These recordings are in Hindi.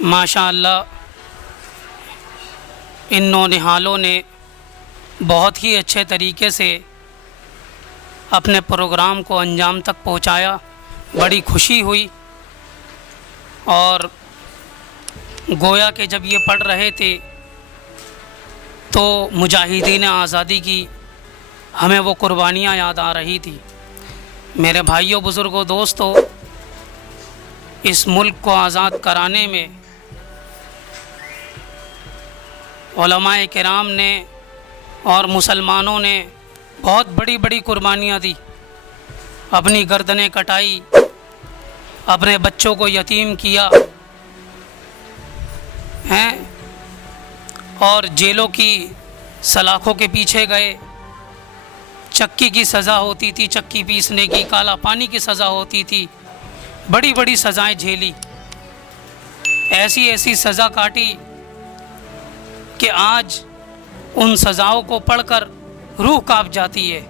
माशाअल्लाह इन नौनिहालों ने बहुत ही अच्छे तरीके से अपने प्रोग्राम को अंजाम तक पहुंचाया। बड़ी खुशी हुई और गोया के जब ये पढ़ रहे थे तो मुजाहिदीन आज़ादी की हमें वो कुर्बानियाँ याद आ रही थी। मेरे भाइयों, बुज़ुर्गों, दोस्तों, इस मुल्क को आज़ाद कराने में उलमाए किराम ने और मुसलमानों ने बहुत बड़ी बड़ी कुर्बानियाँ दी। अपनी गर्दनें कटाई, अपने बच्चों को यतीम किया हैं और जेलों की सलाखों के पीछे गए। चक्की की सज़ा होती थी, चक्की पीसने की, काला पानी की सज़ा होती थी, बड़ी बड़ी सज़ाएं झेली, ऐसी ऐसी सज़ा काटी कि आज उन सज़ाओं को पढ़कर रूह कांप जाती है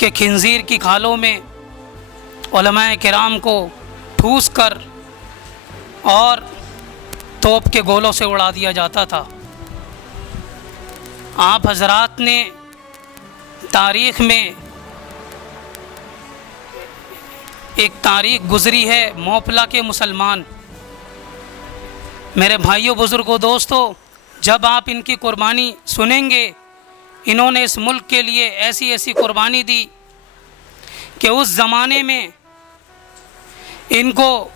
कि खिंजीर की खालों में उलमाए किराम को ठूस कर और तोप के गोलों से उड़ा दिया जाता था। आप हजरात ने तारीख़ में एक तारीख़ गुज़री है, मोपला के मुसलमान। मेरे भाइयों, बुज़ुर्गों, दोस्तों, जब आप इनकी कुर्बानी सुनेंगे, इन्होंने इस मुल्क के लिए ऐसी ऐसी कुर्बानी दी कि उस ज़माने में इनको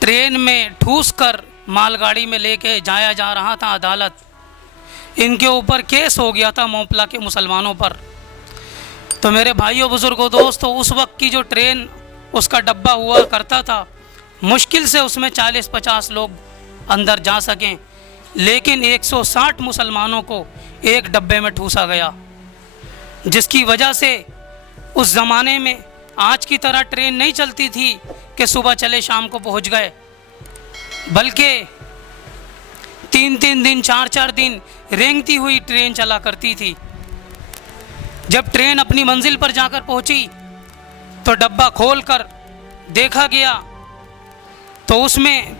ट्रेन में ठूस कर मालगाड़ी में लेके जाया जा रहा था अदालत। इनके ऊपर केस हो गया था मोपला के मुसलमानों पर। तो मेरे भाइयों, बुज़ुर्गों, दोस्तों, उस वक्त की जो ट्रेन, उसका डब्बा हुआ करता था, मुश्किल से उसमें 40-50 लोग अंदर जा सकें, लेकिन 160 मुसलमानों को एक डब्बे में ठूसा गया, जिसकी वजह से उस ज़माने में आज की तरह ट्रेन नहीं चलती थी कि सुबह चले शाम को पहुंच गए, बल्कि 3-3 दिन, 4-4 दिन रेंगती हुई ट्रेन चला करती थी। जब ट्रेन अपनी मंजिल पर जाकर पहुंची तो डब्बा खोलकर देखा गया तो उसमें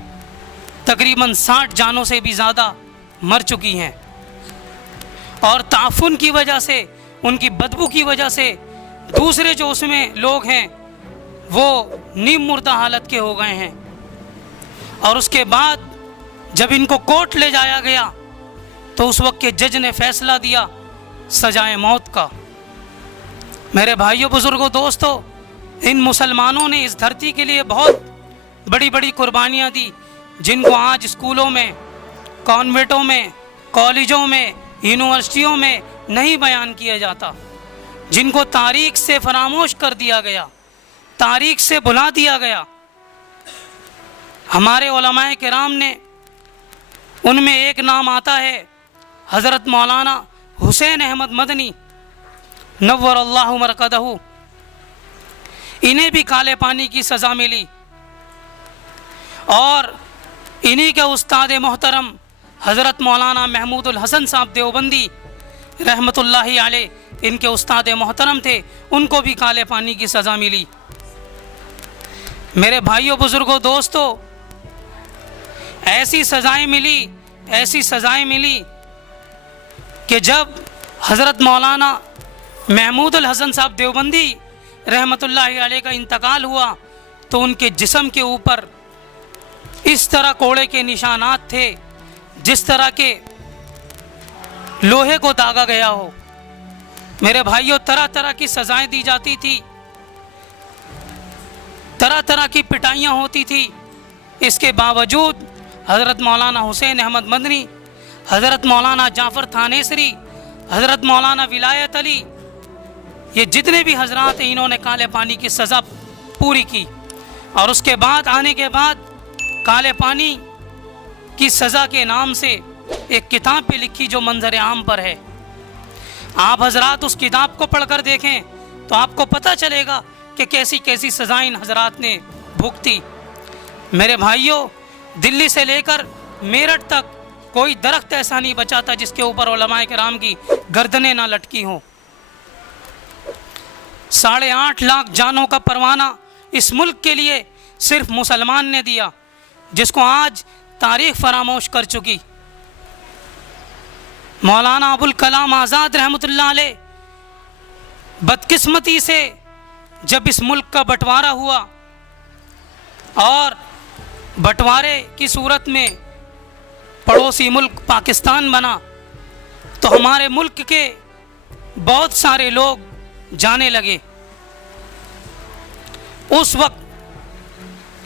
तकरीबन 60 जानों से भी ज़्यादा मर चुकी हैं और ताफुन की वजह से, उनकी बदबू की वजह से दूसरे जो उसमें लोग हैं वो नीम मुर्दा हालत के हो गए हैं। और उसके बाद जब इनको कोर्ट ले जाया गया तो उस वक्त के जज ने फैसला दिया सजाए मौत का। मेरे भाइयों, बुज़ुर्गों, दोस्तों, इन मुसलमानों ने इस धरती के लिए बहुत बड़ी बड़ी कुर्बानियाँ दी, जिनको आज स्कूलों में, कॉन्वेंटों में, कॉलेजों में, यूनिवर्सिटियों में नहीं बयान किया जाता, जिनको तारीख़ से फरामोश कर दिया गया, तारीख़ से भुला दिया गया। हमारे उलमाए किराम ने, उनमें एक नाम आता है हज़रत मौलाना हुसैन अहमद मदनी नव्वरल्लाहु मरकदहू। इन्हें भी काले पानी की सज़ा मिली और इन्हीं के उस्ताद मोहतरम हज़रत मौलाना महमूदुल हसन साहब देवबंदी रहमतुल्लाहि अलैह, इनके उस्ताद मोहतरम थे, उनको भी काले पानी की सज़ा मिली। मेरे भाइयों, बुज़ुर्गों, दोस्तों, ऐसी सज़ाएं मिली कि जब हज़रत मौलाना महमूदुल हसन साहब देवबंदी रहमतुल्लाहि अलैह का इंतकाल हुआ तो उनके जिस्म के ऊपर इस तरह कोड़े के निशानात थे जिस तरह के लोहे को दागा गया हो। मेरे भाइयों, तरह तरह की सज़ाएं दी जाती थी, तरह तरह की पिटाइयाँ होती थी। इसके बावजूद हज़रत मौलाना हुसैन अहमद मदनी, हज़रत मौलाना जाफ़र थानेसरी, हज़रत मौलाना विलायत अली, ये जितने भी हजरात हैं, इन्होंने काले पानी की सज़ा पूरी की। और उसके बाद आने के बाद काले पानी की सज़ा के नाम से एक किताब भी लिखी जो मंजर आम पर है। आप हजरात उस किताब को पढ़कर देखें तो आपको पता चलेगा कि कैसी कैसी सज़ाएं इन हजरात ने भुगती। मेरे भाइयों, दिल्ली से लेकर मेरठ तक कोई दरख्त ऐसा नहीं बचा था जिसके ऊपर उलमाए किराम की गर्दनें ना लटकी हों। 8.5 लाख जानों का परवाना इस मुल्क के लिए सिर्फ मुसलमान ने दिया, जिसको आज तारीख फरामोश कर चुकी। मौलाना अबुल कलाम आज़ाद रहमतुल्लाह अलैह बदकिस्मती से जब इस मुल्क का बंटवारा हुआ और बंटवारे की सूरत में पड़ोसी मुल्क पाकिस्तान बना, तो हमारे मुल्क के बहुत सारे लोग जाने लगे। उस वक्त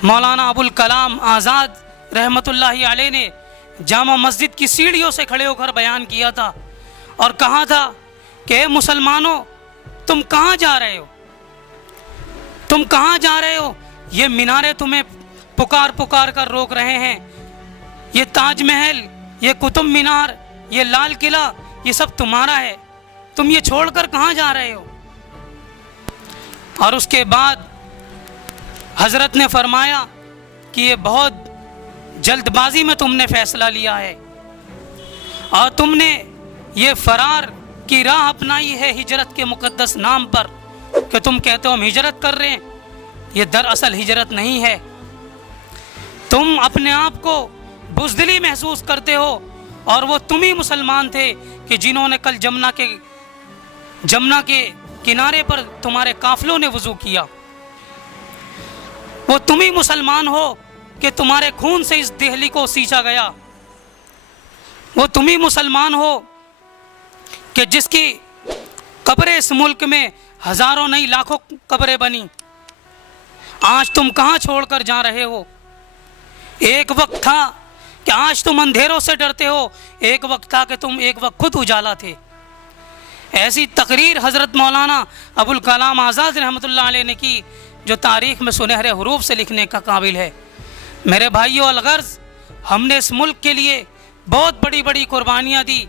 मौलाना अबुल कलाम आज़ाद रहमतुल्लाहि अलैह ने जामा मस्जिद की सीढ़ियों से खड़े होकर बयान किया था और कहा था कि मुसलमानों, तुम कहाँ जा रहे हो, तुम कहाँ जा रहे हो? ये मीनारे तुम्हें पुकार पुकार कर रोक रहे हैं। ये ताजमहल, ये कुतुब मीनार, ये लाल किला, ये सब तुम्हारा है। तुम ये छोड़कर कहाँ जा रहे हो? और उसके बाद हजरत ने फरमाया कि ये बहुत जल्दबाजी में तुमने फैसला लिया है और तुमने ये फरार की राह अपनाई है हिजरत के मुकद्दस नाम पर, कि तुम कहते हो हम हिजरत कर रहे हैं। ये दरअसल हिजरत नहीं है। तुम अपने आप को बुज़दिली महसूस करते हो और वो तुम ही मुसलमान थे कि जिन्होंने कल जमुना के किनारे पर तुम्हारे काफिलों ने वज़ू किया। वो तुम ही मुसलमान हो कि तुम्हारे खून से इस दिल्ली को सींचा गया। वो तुम ही मुसलमान हो कि जिसकी कब्रें इस मुल्क में हजारों नहीं लाखों कब्रें बनी। आज तुम कहाँ छोड़कर जा रहे हो? एक वक्त था कि आज तुम अंधेरों से डरते हो, एक वक्त था कि तुम एक वक्त खुद उजाला थे। ऐसी तकरीर हज़रत मौलाना अबुल कलाम आज़ाद रहमतुल्लाह अलैह ने की, जो तारीख़ में सुनहरे हुरूफ से लिखने का काबिल है। मेरे भाइयों, अलगर्ज़ हमने इस मुल्क के लिए बहुत बड़ी बड़ी कुर्बानियाँ दी,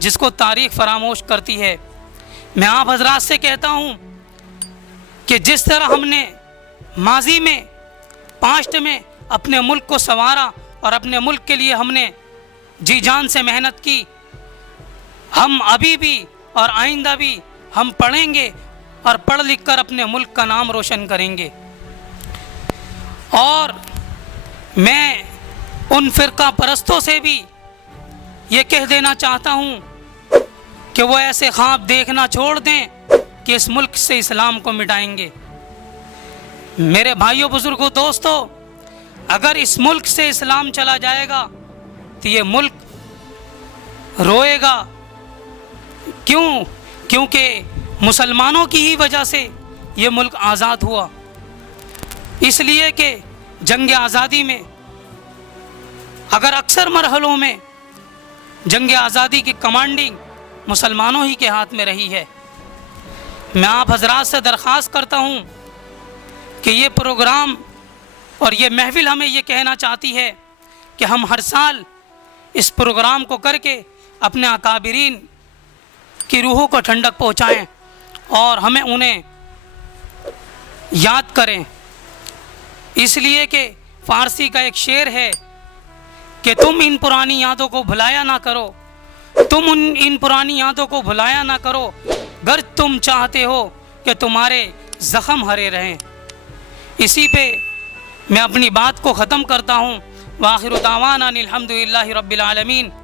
जिसको तारीख़ फरामोश करती है। मैं आप हजरात से कहता हूँ कि जिस तरह हमने माजी में, पास्ट में अपने मुल्क को संवारा और अपने मुल्क के लिए हमने जी जान से मेहनत की, हम अभी भी और आइंदा भी हम पढ़ेंगे और पढ़ लिख कर अपने मुल्क का नाम रोशन करेंगे। और मैं उन फ़िरका परस्तों से भी ये कह देना चाहता हूँ कि वो ऐसे ख्वाब देखना छोड़ दें कि इस मुल्क से इस्लाम को मिटाएंगे। मेरे भाइयों, बुज़ुर्गों, दोस्तों, अगर इस मुल्क से इस्लाम चला जाएगा तो ये मुल्क रोएगा। क्यों? क्योंकि मुसलमानों की ही वजह से ये मुल्क आज़ाद हुआ। इसलिए कि जंग आज़ादी में, अगर अक्सर मरहलों में जंग आज़ादी की कमांडिंग मुसलमानों ही के हाथ में रही है। मैं आप हजरात से दरख्वास्त करता हूँ कि ये प्रोग्राम और ये महफिल हमें ये कहना चाहती है कि हम हर साल इस प्रोग्राम को करके अपने अकाबिरीन की रूहों को ठंडक पहुँचाएँ और हमें उन्हें याद करें। इसलिए कि फ़ारसी का एक शेर है कि तुम इन पुरानी यादों को भुलाया ना करो, तुम इन पुरानी यादों को भुलाया ना करो, गर तुम चाहते हो कि तुम्हारे ज़ख़म हरे रहें। इसी पे मैं अपनी बात को ख़त्म करता हूँ। वाखिर दावाना अनिल हम्दुलिल्लाहि रब्बिल आलमीन।